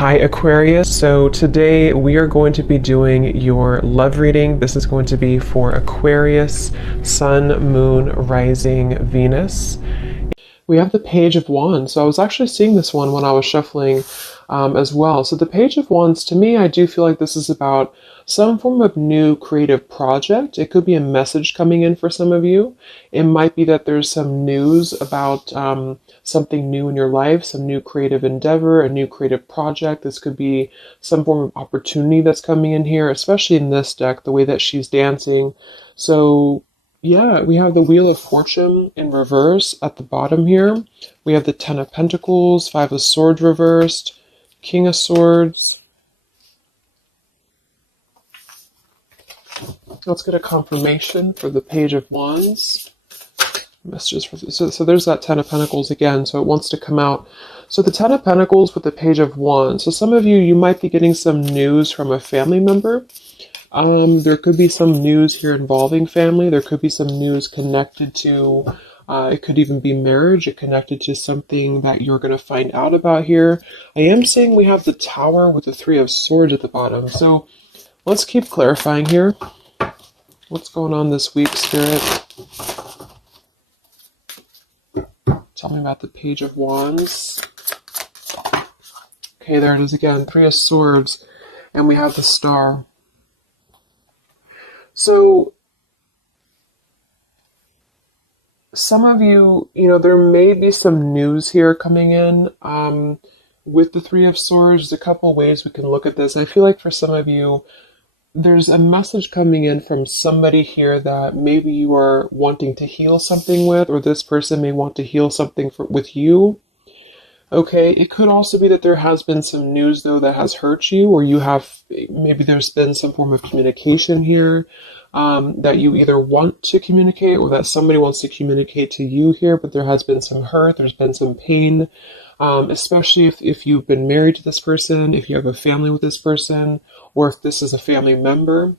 Hi Aquarius, so today we are going to be doing your love reading. This is going to be for Aquarius, Sun, Moon, Rising, Venus. We have the Page of Wands. So I was actually seeing this one when I was shuffling as well. So the Page of Wands, to me, I do feel like this is about some form of new creative project. It could be a message coming in for some of you. It might be that there's some news about something new in your life, some new creative endeavor, a new creative project. This could be some form of opportunity that's coming in here, especially in this deck, the way that she's dancing. So yeah, we have the Wheel of Fortune in reverse at the bottom here. We have the Ten of Pentacles, Five of Swords reversed, King of Swords. Let's get a confirmation for the Page of Wands. Messages for so there's that Ten of Pentacles again, so it wants to come out. So the Ten of Pentacles with the Page of Wands. So some of you might be getting some news from a family member. There could be some news here involving family. There could be some news connected to, it could even be marriage, it connected to something that you're going to find out about here. I am saying we have the Tower with the Three of Swords at the bottom. So let's keep clarifying here. What's going on this week, Spirit? Tell me about the Page of Wands. Okay, there it is again. Three of Swords. And we have the Star. So, some of you, there may be some news here coming in with the Three of Swords. There's a couple ways we can look at this. I feel like for some of you, there's a message coming in from somebody here that maybe you are wanting to heal something with, or this person may want to heal something with you. Okay, it could also be that there has been some news, though, that has hurt you, or maybe there's been some form of communication here that you either want to communicate or that somebody wants to communicate to you here, but there has been some hurt, there's been some pain, especially if you've been married to this person, if you have a family with this person, or if this is a family member.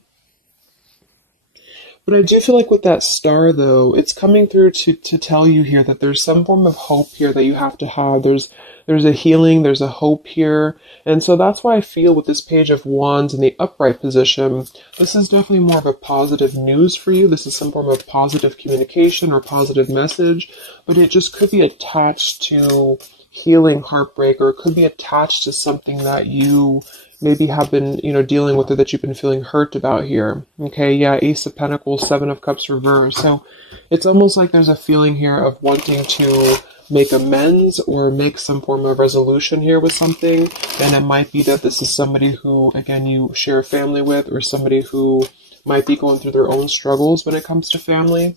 But I do feel like with that Star, though, it's coming through to tell you here that there's some form of hope here that you have to have. There's a healing, there's a hope here. And so that's why I feel with this Page of Wands in the upright position, this is definitely more of a positive news for you. This is some form of positive communication or positive message, but it just could be attached to healing heartbreak, or it could be attached to something that you maybe have been, dealing with, or that you've been feeling hurt about here. Okay, yeah, Ace of Pentacles, Seven of Cups reversed. So it's almost like there's a feeling here of wanting to make amends or make some form of resolution here with something. And it might be that this is somebody who, again, you share a family with, or somebody who might be going through their own struggles when it comes to family.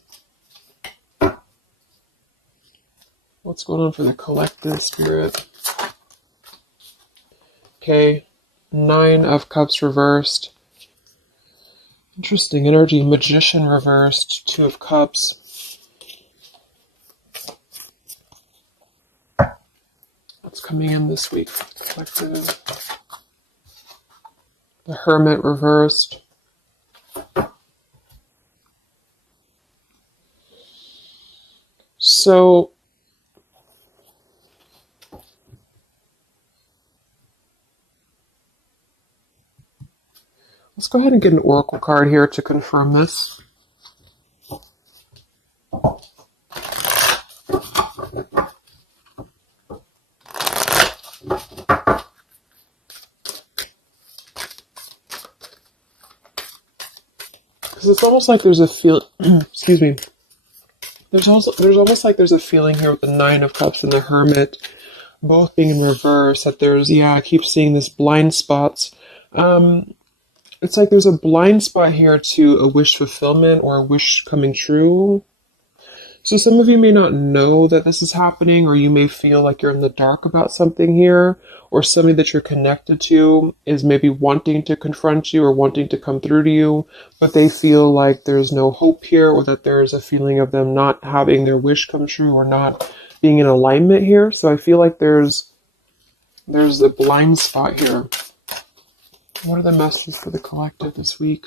What's going on for the collective, Spirit? Okay. Nine of Cups reversed. Interesting energy. Magician reversed. Two of Cups. What's coming in this week for the collective? The Hermit reversed. So let's go ahead and get an oracle card here to confirm this. Because it's almost like there's a excuse me. There's almost like there's a feeling here with the Nine of Cups and the Hermit both being in reverse, that there's, I keep seeing this blind spots. It's like there's a blind spot here to a wish fulfillment or a wish coming true. So some of you may not know that this is happening, or you may feel like you're in the dark about something here, or somebody that you're connected to is maybe wanting to confront you or wanting to come through to you, but they feel like there's no hope here, or that there's a feeling of them not having their wish come true or not being in alignment here. So I feel like there's a blind spot here. What are the messages for the collective this week?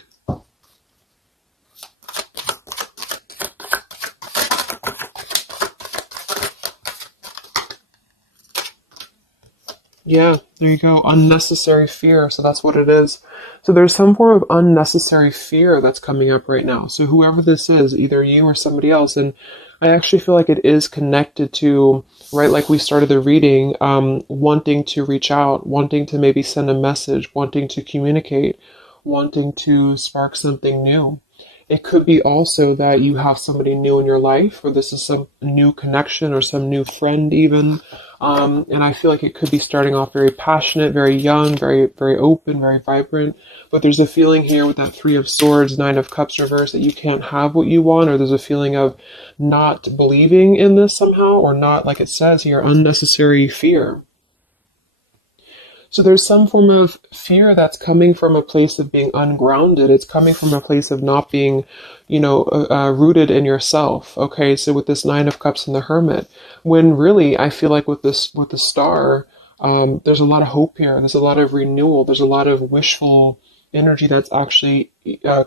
Yeah, there you go. Unnecessary fear. So that's what it is. So there's some form of unnecessary fear that's coming up right now. So whoever this is, either you or somebody else, and I actually feel like it is connected to, right, like we started the reading, wanting to reach out, wanting to maybe send a message, wanting to communicate, wanting to spark something new. It could be also that you have somebody new in your life, or this is some new connection or some new friend even. And I feel like it could be starting off very passionate, very young, very, very open, very vibrant. But there's a feeling here with that Three of Swords, Nine of Cups reverse that you can't have what you want, or there's a feeling of not believing in this somehow, or not, like it says here, unnecessary fear. So there's some form of fear that's coming from a place of being ungrounded. It's coming from a place of not being, rooted in yourself. Okay, so with this Nine of Cups and the Hermit, when really I feel like with the Star, there's a lot of hope here. There's a lot of renewal. There's a lot of wishful energy that's actually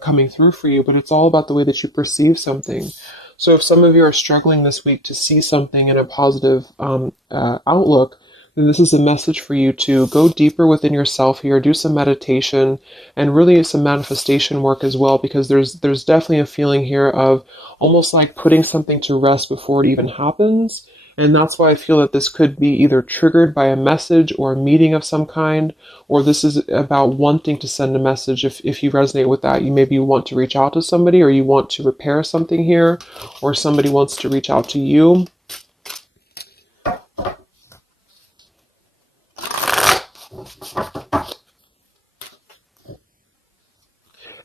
coming through for you. But it's all about the way that you perceive something. So if some of you are struggling this week to see something in a positive outlook, then this is a message for you to go deeper within yourself here, do some meditation, and really some manifestation work as well, because there's definitely a feeling here of almost like putting something to rest before it even happens. And that's why I feel that this could be either triggered by a message or a meeting of some kind, or this is about wanting to send a message. If you resonate with that, you maybe want to reach out to somebody, or you want to repair something here, or somebody wants to reach out to you.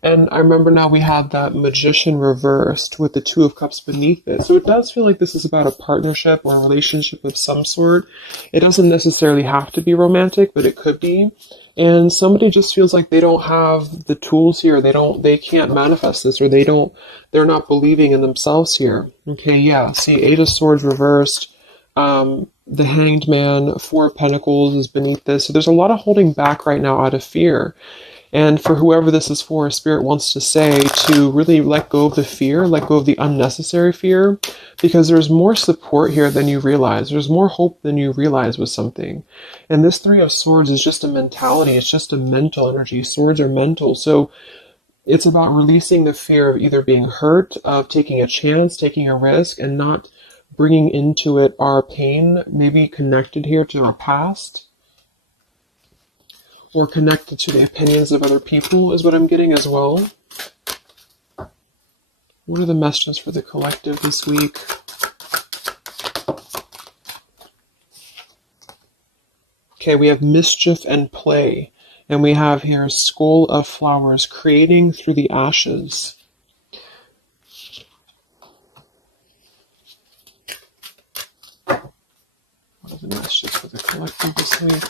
And I remember now we have that Magician reversed with the Two of Cups beneath it. So it does feel like this is about a partnership or a relationship of some sort. It doesn't necessarily have to be romantic, but it could be. And somebody just feels like they don't have the tools here. They can't manifest this, or they're not believing in themselves here. Okay, yeah. See, Eight of Swords reversed. The Hanged Man, Four of Pentacles is beneath this. So there's a lot of holding back right now out of fear. And for whoever this is for, Spirit wants to say to really let go of the fear, let go of the unnecessary fear, because there's more support here than you realize. There's more hope than you realize with something. And this Three of Swords is just a mentality. It's just a mental energy. Swords are mental. So it's about releasing the fear of either being hurt, of taking a chance, taking a risk, and not bringing into it our pain, maybe connected here to our past, or connected to the opinions of other people is what I'm getting as well. What are the messages for the collective this week? Okay, we have mischief and play. And we have here Skull of Flowers, creating through the ashes. What are the messages for the collective this week?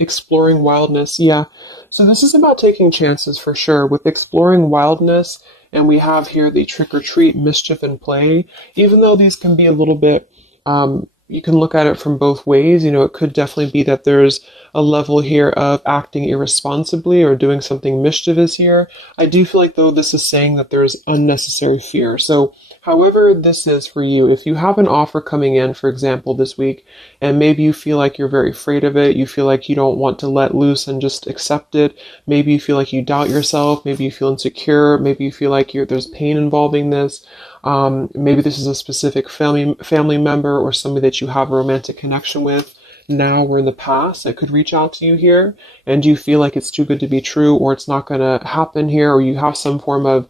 Exploring wildness, yeah. So this is about taking chances for sure. With exploring wildness, and we have here the trick or treat, mischief and play. Even though these can be a little bit, you can look at it from both ways. It could definitely be that there's a level here of acting irresponsibly or doing something mischievous here. I do feel like, though, this is saying that there's unnecessary fear. So however this is for you, if you have an offer coming in, for example, this week, and maybe you feel like you're very afraid of it, you feel like you don't want to let loose and just accept it, maybe you feel like you doubt yourself, maybe you feel insecure, maybe you feel like there's pain involving this, maybe this is a specific family member or somebody that you have a romantic connection with now or in the past that could reach out to you here, and you feel like it's too good to be true, or it's not going to happen here, or you have some form of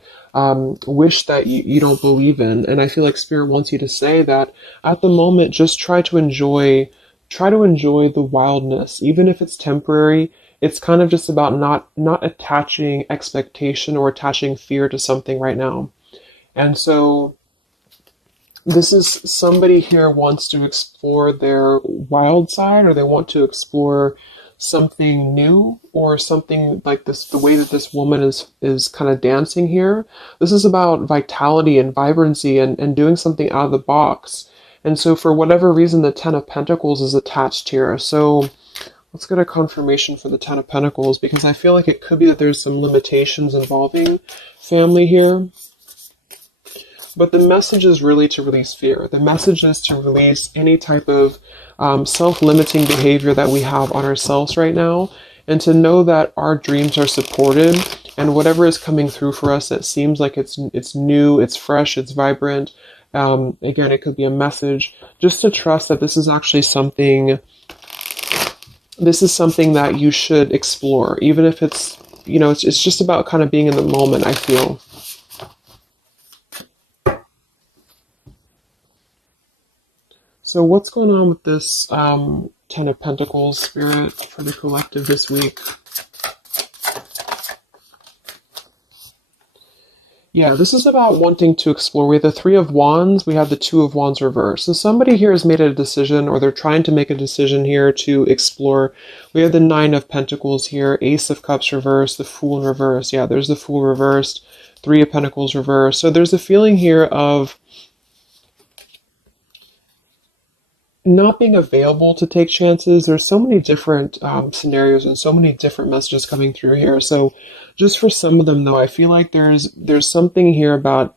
wish that you don't believe in. And I feel like Spirit wants you to say that at the moment, just try to enjoy the wildness, even if it's temporary. It's kind of just about not attaching expectation or attaching fear to something right now. And so this is somebody here wants to explore their wild side, or they want to explore something new, or something like this, the way that this woman is kind of dancing here. This is about vitality and vibrancy and doing something out of the box. And so for whatever reason, the Ten of Pentacles is attached here. So let's get a confirmation for the Ten of Pentacles, because I feel like it could be that there's some limitations involving family here. But the message is really to release fear. The message is to release any type of self-limiting behavior that we have on ourselves right now, and to know that our dreams are supported, and whatever is coming through for us that seems like it's new, it's fresh, it's vibrant. Again, it could be a message. Just to trust that this is actually something. This is something that you should explore, even if it's, you know, it's just about kind of being in the moment, I feel. So what's going on with this Ten of Pentacles spirit for the collective this week? Yeah, this is about wanting to explore. We have the Three of Wands, we have the Two of Wands reversed. So somebody here has made a decision, or they're trying to make a decision here to explore. We have the Nine of Pentacles here, Ace of Cups reversed, the Fool in reverse. Yeah, there's the Fool reversed, Three of Pentacles reversed. So there's a feeling here of not being available to take chances. There's so many different scenarios and so many different messages coming through here. So just for some of them, though, I feel like there's something here about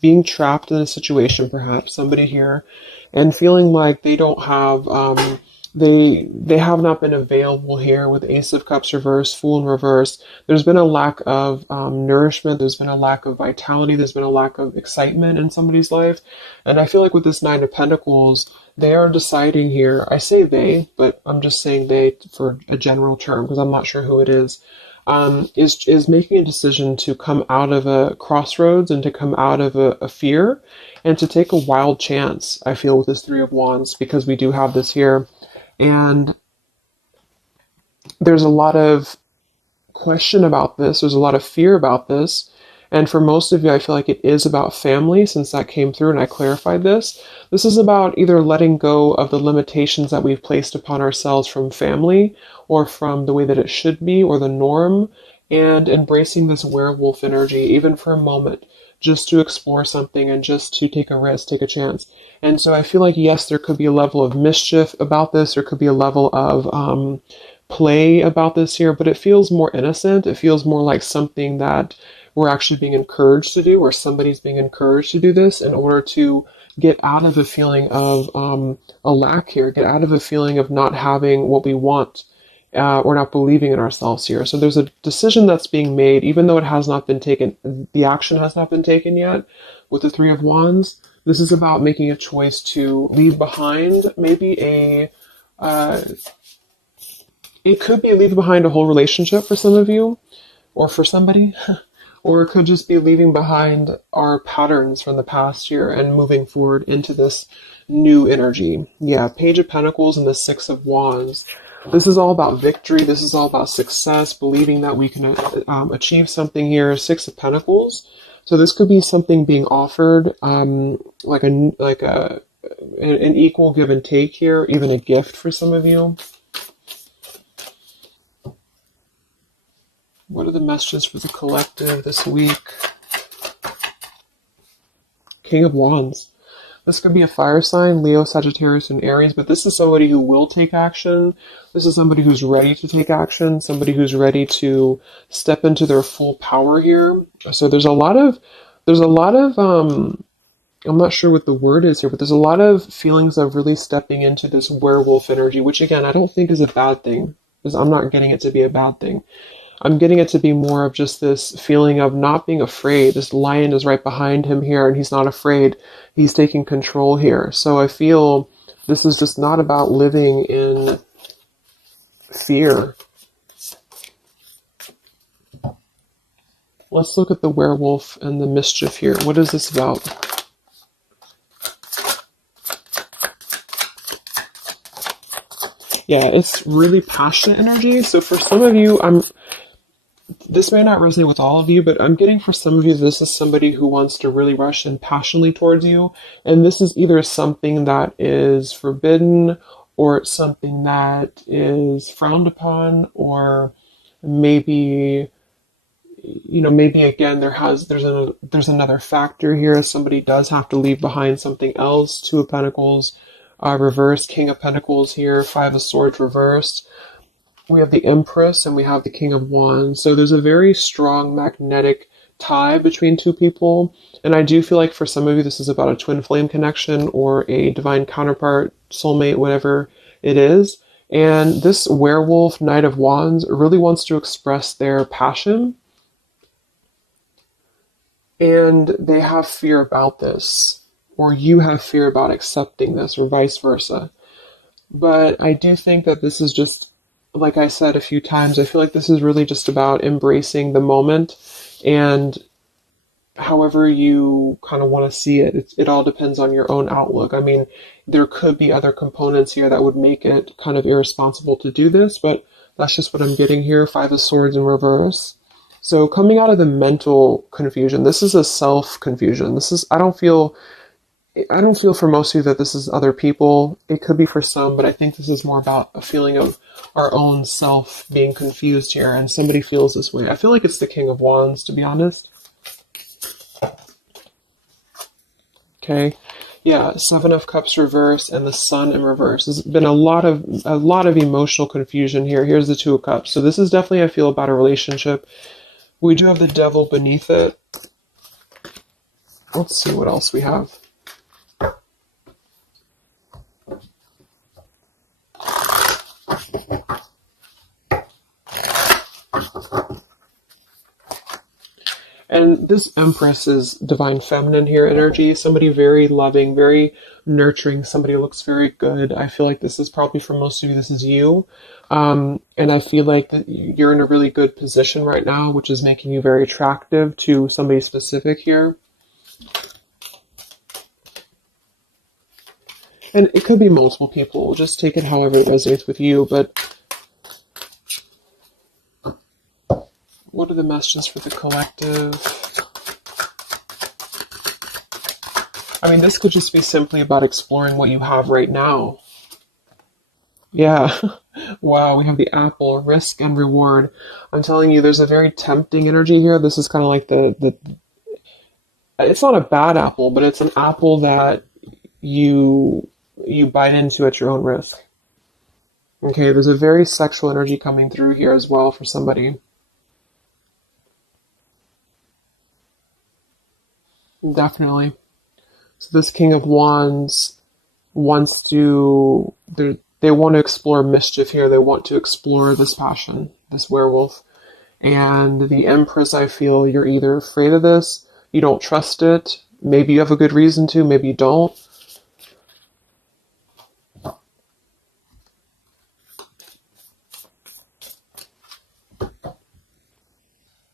being trapped in a situation, perhaps somebody here, and feeling like they don't have they have not been available here with Ace of Cups reverse, Fool in reverse. There's been a lack of nourishment. There's been a lack of vitality. There's been a lack of excitement in somebody's life. And I feel like with this Nine of Pentacles, they are deciding here. I say they, but I'm just saying they for a general term because I'm not sure who it is. Is making a decision to come out of a crossroads and to come out of a fear and to take a wild chance, I feel, with this Three of Wands, because we do have this here. And there's a lot of question about this. There's a lot of fear about this. And for most of you, I feel like it is about family, since that came through and I clarified this. This is about either letting go of the limitations that we've placed upon ourselves from family, or from the way that it should be, or the norm, and embracing this werewolf energy, even for a moment, just to explore something and just to take a risk, take a chance. And so I feel like, yes, there could be a level of mischief about this. There could be a level of play about this here, but it feels more innocent. It feels more like something that we're actually being encouraged to do, or somebody's being encouraged to do this in order to get out of a feeling of a lack here, get out of a feeling of not having what we want, or not believing in ourselves here. So there's a decision that's being made, even though it has not been taken, the action has not been taken yet with the Three of Wands. This is about making a choice to leave behind maybe it could be leaving behind a whole relationship for some of you, or for somebody. Or it could just be leaving behind our patterns from the past year and moving forward into this new energy. Yeah, Page of Pentacles and the Six of Wands. This is all about victory. This is all about success, believing that we can achieve something here. Six of Pentacles. So this could be something being offered, like an equal give and take here, even a gift for some of you. What are the messages for the collective this week? King of Wands. This could be a fire sign, Leo, Sagittarius, and Aries, but this is somebody who will take action. This is somebody who's ready to take action, somebody who's ready to step into their full power here. So there's a lot of, I'm not sure what the word is here, but there's a lot of feelings of really stepping into this werewolf energy, which again, I don't think is a bad thing, because I'm not getting it to be a bad thing. I'm getting it to be more of just this feeling of not being afraid. This lion is right behind him here, and he's not afraid. He's taking control here. So I feel this is just not about living in fear. Let's look at the werewolf and the mischief here. What is this about? Yeah, it's really passionate energy. So for some of you, this may not resonate with all of you, but I'm getting for some of you, this is somebody who wants to really rush in passionately towards you. And this is either something that is forbidden, or it's something that is frowned upon, or maybe, you know, maybe again, there's another factor here. Somebody does have to leave behind something else. Two of Pentacles reversed, King of Pentacles here, Five of Swords reversed. We have the Empress and we have the King of Wands. So there's a very strong magnetic tie between two people. And I do feel like for some of you, this is about a twin flame connection or a divine counterpart, soulmate, whatever it is. And this werewolf, Knight of Wands, really wants to express their passion. And they have fear about this, or you have fear about accepting this, or vice versa. But I do think that this is just, like I said a few times, I feel like this is really just about embracing the moment, and however you kind of want to see it, it all depends on your own outlook. I mean, there could be other components here that would make it kind of irresponsible to do this, but that's just what I'm getting here. Five of Swords in reverse. So coming out of the mental confusion, this is a self-confusion. This is, I don't feel for most of you that this is other people. It could be for some, but I think this is more about a feeling of our own self being confused here, and somebody feels this way. I feel like it's the King of Wands, to be honest. Okay. Yeah, Seven of Cups reverse and the Sun in reverse. There's been a lot of emotional confusion here. Here's the Two of Cups. So this is definitely, I feel, about a relationship. We do have the Devil beneath it. Let's see what else we have. And this Empress is divine feminine here energy. Somebody very loving, very nurturing. Somebody who looks very good. I feel like this is probably for most of you, this is you. And I feel like that you're in a really good position right now, which is making you very attractive to somebody specific here. And it could be multiple people. We'll just take it however it resonates with you. But what are the messages for the collective? I mean, this could just be simply about exploring what you have right now. Yeah. Wow, we have the apple, risk and reward. I'm telling you, there's a very tempting energy here. This is kind of like it's not a bad apple, but it's an apple that you bite into at your own risk. Okay, there's a very sexual energy coming through here as well for somebody. Definitely. So this King of Wands wants to, they want to explore mischief here. They want to explore this passion, this werewolf. And the Empress, I feel you're either afraid of this, you don't trust it, maybe you have a good reason to, maybe you don't.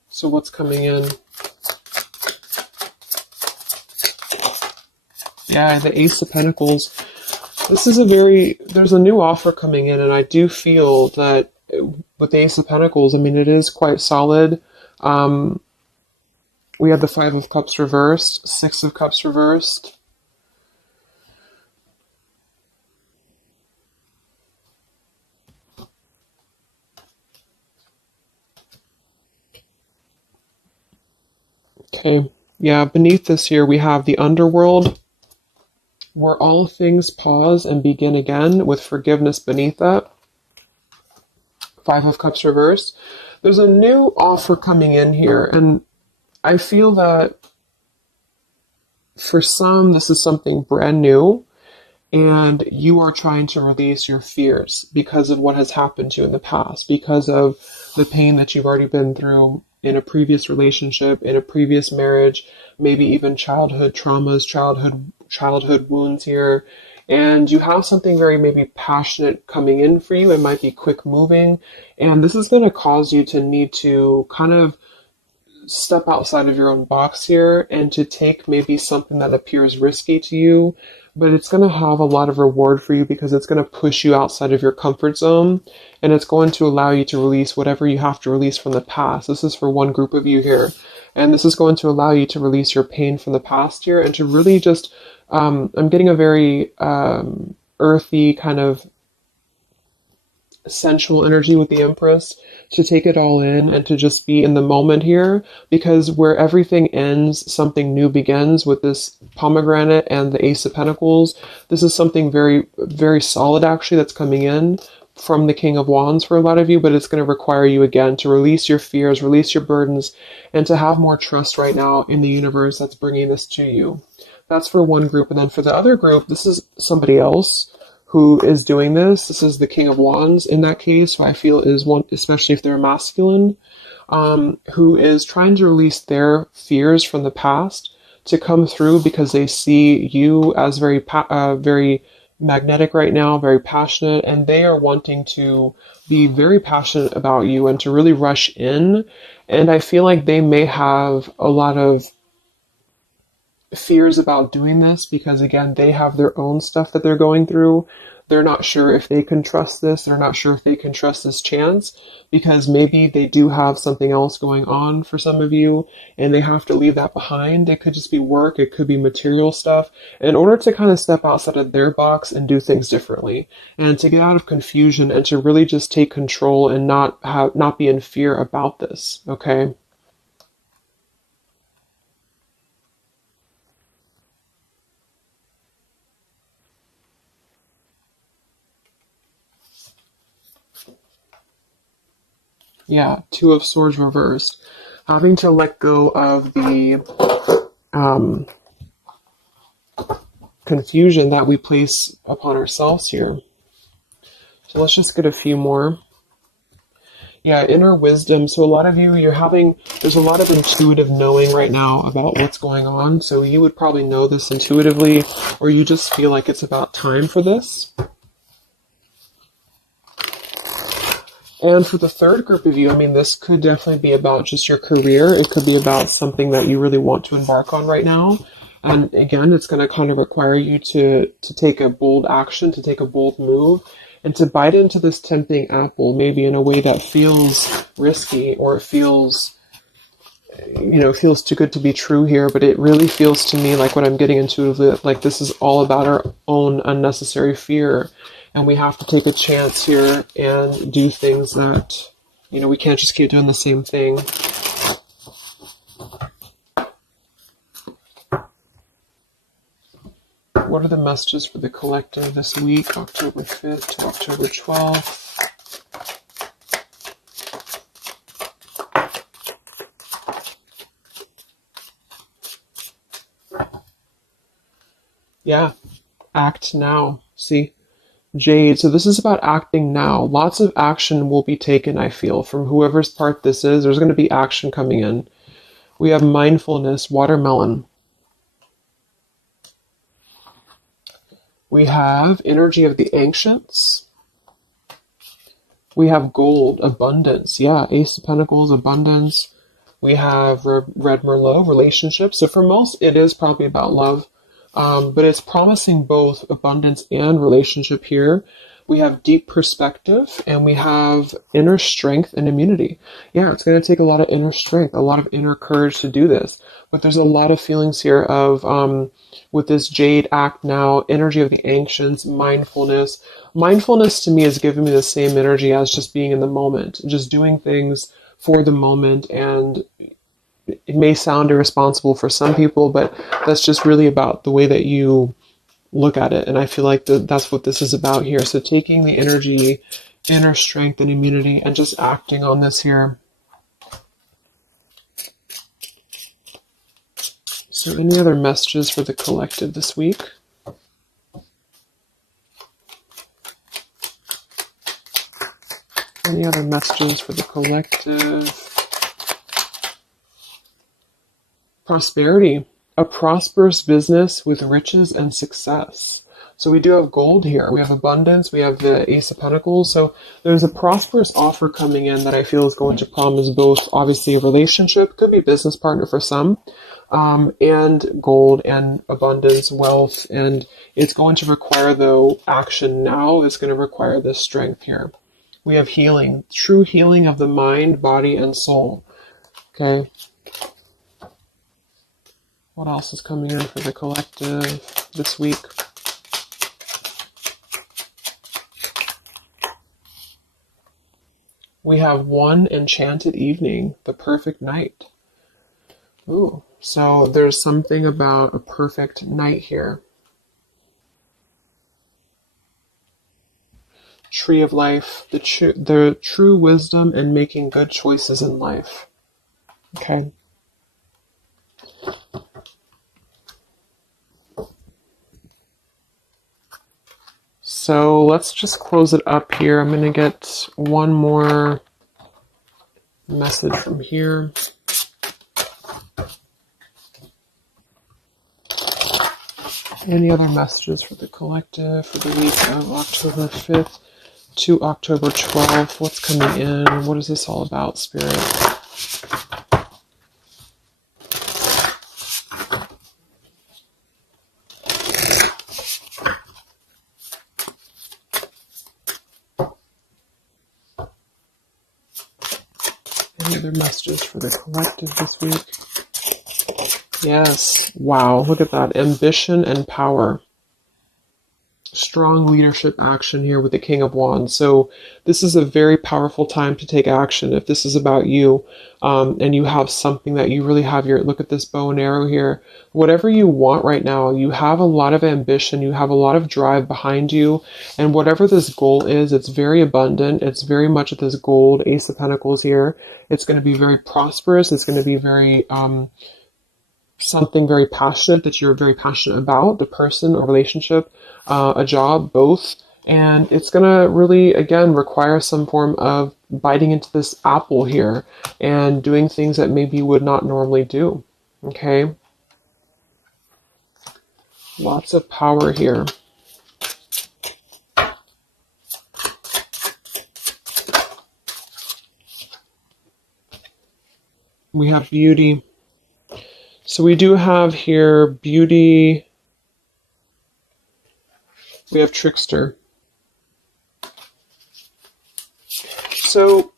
So what's coming in? Yeah, the Ace of Pentacles. This is there's a new offer coming in, and I do feel that with the Ace of Pentacles, I mean, it is quite solid. We have the Five of Cups reversed, Six of Cups reversed. Okay, yeah, beneath this here, we have the Underworld, where all things pause and begin again, with forgiveness beneath that. Five of Cups reversed. There's a new offer coming in here, and I feel that for some, this is something brand new, and you are trying to release your fears because of what has happened to you in the past, because of the pain that you've already been through in a previous relationship, in a previous marriage, maybe even childhood traumas, childhood wounds here. And you have something very maybe passionate coming in for you. It might be quick moving. And this is going to cause you to need to kind of step outside of your own box here and to take maybe something that appears risky to you, but it's going to have a lot of reward for you because it's going to push you outside of your comfort zone, and it's going to allow you to release whatever you have to release from the past. This is for one group of you here, and this is going to allow you to release your pain from the past here and to really just, I'm getting a very earthy kind of sensual energy with the Empress, to take it all in and to just be in the moment here, because where everything ends, something new begins with this pomegranate and the Ace of Pentacles. This is something very, very solid actually that's coming in from the King of Wands for a lot of you, but it's going to require you again to release your fears, release your burdens, and to have more trust right now in the universe that's bringing this to you. That's for one group. And then for the other group, this is somebody else who is doing this. This is the King of Wands in that case, who I feel is one, especially if they're masculine, who is trying to release their fears from the past to come through because they see you as very magnetic right now, very passionate, and they are wanting to be very passionate about you and to really rush in. And I feel like they may have a lot of fears about doing this because, again, they have their own stuff that they're going through. They're not sure if they can trust this. They're not sure if they can trust this chance because maybe they do have something else going on for some of you and they have to leave that behind. It could just be work. It could be material stuff in order to kind of step outside of their box and do things differently and to get out of confusion and to really just take control and not be in fear about this. Okay. Yeah, Two of Swords reversed. Having to let go of the confusion that we place upon ourselves here. So let's just get a few more. Yeah, inner wisdom. So a lot of you, there's a lot of intuitive knowing right now about what's going on. So you would probably know this intuitively, or you just feel like it's about time for this. And for the third group of you, I mean, this could definitely be about just your career. It could be about something that you really want to embark on right now. And again, it's going to kind of require you to take a bold action, to take a bold move, and to bite into this tempting apple, maybe in a way that feels risky or it feels too good to be true here. But it really feels to me like what I'm getting intuitively, like this is all about our own unnecessary fear. And we have to take a chance here and do things that, we can't just keep doing the same thing. What are the messages for the collective this week, October 5th to October 12th? Yeah, act now. See? Jade, so this is about acting now. Lots of action will be taken, I feel, from whoever's part this is. There's going to be action coming in. We have mindfulness, watermelon. We have energy of the ancients. We have gold, abundance. Yeah, Ace of Pentacles, abundance. We have Red Merlot, relationships. So for most, it is probably about love. But it's promising both abundance and relationship here. We have deep perspective and we have inner strength and immunity. Yeah, it's going to take a lot of inner strength, a lot of inner courage to do this. But there's a lot of feelings here of, with this Jade, act now, energy of the ancients, mindfulness. Mindfulness to me is giving me the same energy as just being in the moment, just doing things for the moment. And it may sound irresponsible for some people, but that's just really about the way that you look at it. And I feel like that's what this is about here. So taking the energy, inner strength and immunity, and just acting on this here. So any other messages for the collective this week? Any other messages for the collective? Prosperity, a prosperous business with riches and success. So we do have gold here. We have abundance. We have the Ace of Pentacles. So there's a prosperous offer coming in that I feel is going to promise both, obviously, a relationship, could be a business partner for some, and gold and abundance, wealth. And it's going to require, though, action now. It's going to require this strength here. We have healing, true healing of the mind, body, and soul. Okay. What else is coming in for the collective this week? We have one enchanted evening, the perfect night. Ooh, so there's something about a perfect night here. tree of life, the true wisdom and making good choices in life. Okay. So let's just close it up here. I'm going to get one more message from here. Any other messages for the collective for the week of October 5th to October 12th? What's coming in? What is this all about, Spirit? Any other messages for the collective this week? Yes. Wow, look at that. Ambition and power. Strong leadership action here with the King of Wands. So this is a very powerful time to take action. If this is about you, and you have something that you really have your, look at this bow and arrow here. Whatever you want right now, you have a lot of ambition, you have a lot of drive behind you, and whatever this goal is, it's very abundant. It's very much at this gold, Ace of Pentacles here. It's going to be very prosperous. It's going to be very, something very passionate that you're very passionate about, the person, a relationship, a job, both. And it's going to really, again, require some form of biting into this apple here and doing things that maybe you would not normally do. Okay? Lots of power here. We have beauty. So we do have here beauty. We have trickster. So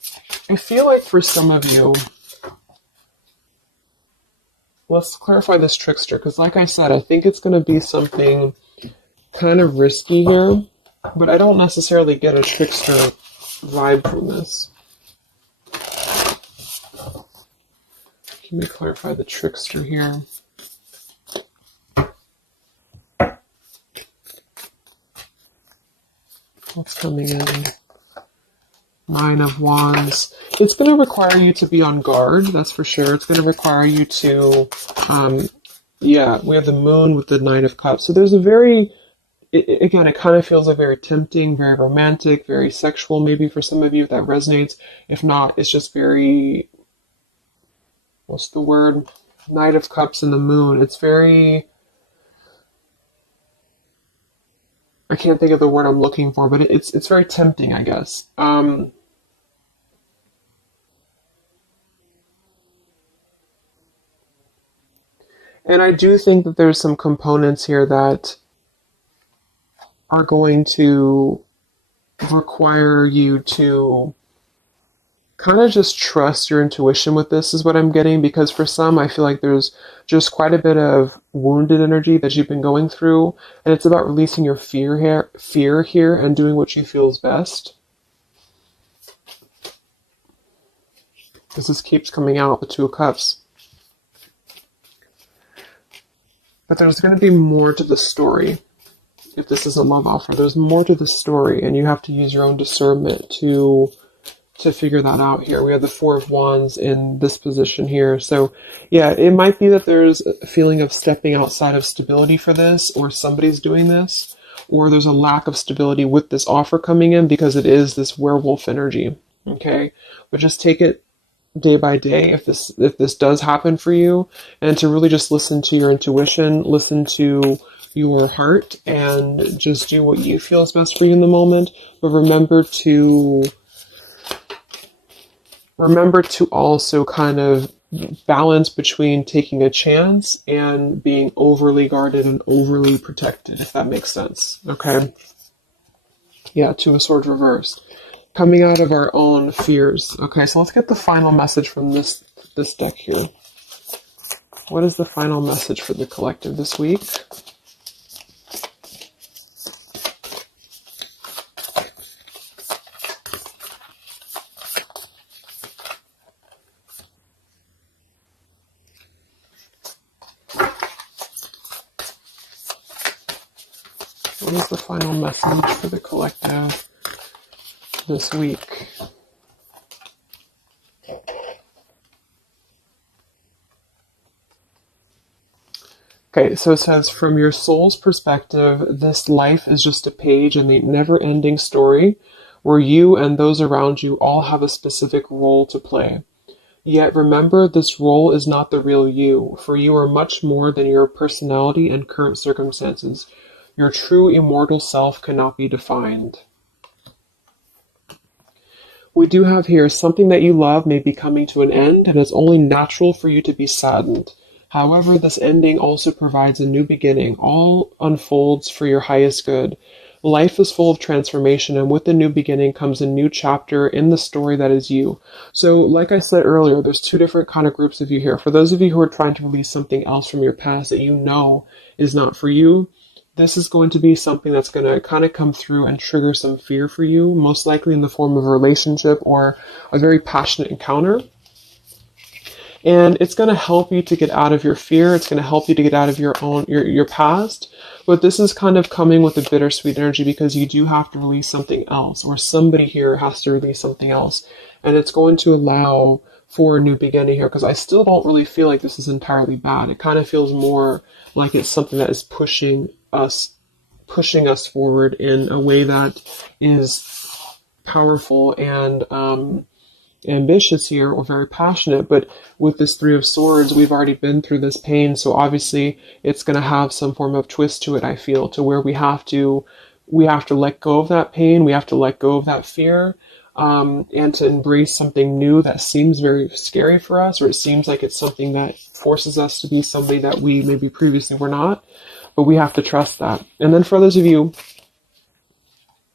I feel like for some of you, let's clarify this trickster, because like I said, I think it's going to be something kind of risky here, but I don't necessarily get a trickster vibe from this. Can we clarify the trickster here? What's coming in? Nine of Wands. It's going to require you to be on guard, that's for sure. It's going to require you to, yeah, we have the Moon with the Nine of Cups. So there's a very, again, it kind of feels like very tempting, very romantic, very sexual, maybe for some of you if that resonates. If not, it's just very, what's the word? Knight of Cups and the Moon. It's very, I can't think of the word I'm looking for, but it's very tempting, I guess. And I do think that there's some components here that are going to require you to kind of just trust your intuition with this, is what I'm getting, because for some, I feel like there's just quite a bit of wounded energy that you've been going through, and it's about releasing your fear here and doing what you feel is best. Because this keeps coming out, the Two of Cups. But there's going to be more to the story. If this is a love offer, there's more to the story, and you have to use your own discernment to figure that out here. We have the Four of Wands in this position here. So yeah, it might be that there's a feeling of stepping outside of stability for this, or somebody's doing this, or there's a lack of stability with this offer coming in because it is this werewolf energy. Okay? But just take it day by day if this does happen for you, and to really just listen to your intuition, listen to your heart, and just do what you feel is best for you in the moment. But remember to also kind of balance between taking a chance and being overly guarded and overly protected, if that makes sense. Okay? Yeah, Two of Swords reversed. Coming out of our own fears. Okay, so let's get the final message from this deck here. What is the final message for the collective this week? What is the final message for the collective this week. Okay, so it says, from your soul's perspective, this life is just a page in the never-ending story where you and those around you all have a specific role to play. Yet remember, this role is not the real you, for you are much more than your personality and current circumstances. Your true immortal self cannot be defined. We do have here, something that you love may be coming to an end, and it's only natural for you to be saddened. However, this ending also provides a new beginning. All unfolds for your highest good. Life is full of transformation, and with the new beginning comes a new chapter in the story that is you. So, like I said earlier, there's two different kind of groups of you here. For those of you who are trying to release something else from your past that you know is not for you, this is going to be something that's going to kind of come through and trigger some fear for you, most likely in the form of a relationship or a very passionate encounter. And it's going to help you to get out of your fear. It's going to help you to get out of your past. But this is kind of coming with a bittersweet energy because you do have to release something else, or somebody here has to release something else. And it's going to allow for a new beginning here, because I still don't really feel like this is entirely bad. It kind of feels more like it's something that is pushing us forward in a way that is powerful and ambitious here, or very passionate. But with this Three of Swords, we've already been through this pain, so obviously it's going to have some form of twist to it, I feel, to where we have to let go of that pain, we have to let go of that fear, and to embrace something new that seems very scary for us, or it seems like it's something that forces us to be somebody that we maybe previously were not, but we have to trust that. And then for those of you,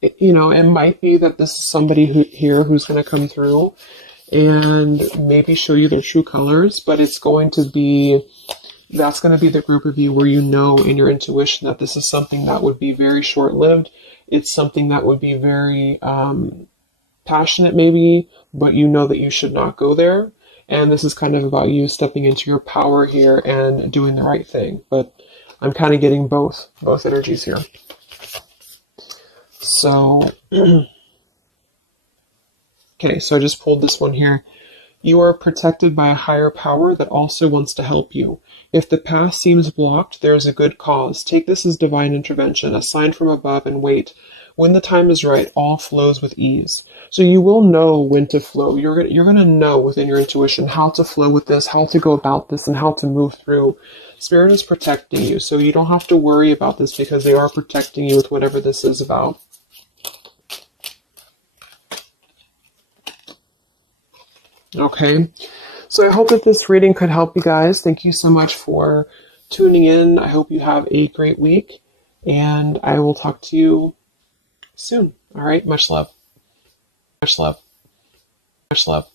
it might be that this is somebody who's going to come through and maybe show you their true colors, but that's going to be the group of you where you know in your intuition that this is something that would be very short-lived. It's something that would be very passionate maybe, but you know that you should not go there. And this is kind of about you stepping into your power here and doing the right thing. But I'm kind of getting both energies here. So, okay, so I just pulled this one here. You are protected by a higher power that also wants to help you. If the path seems blocked, there is a good cause. Take this as divine intervention, a sign from above, and wait. When the time is right, all flows with ease. So you will know when to flow. You're going to know within your intuition how to flow with this, how to go about this, and how to move through. Spirit is protecting you, so you don't have to worry about this because they are protecting you with whatever this is about. Okay, so I hope that this reading could help you guys. Thank you so much for tuning in. I hope you have a great week, and I will talk to you soon. All right, much love. Much love. Much love.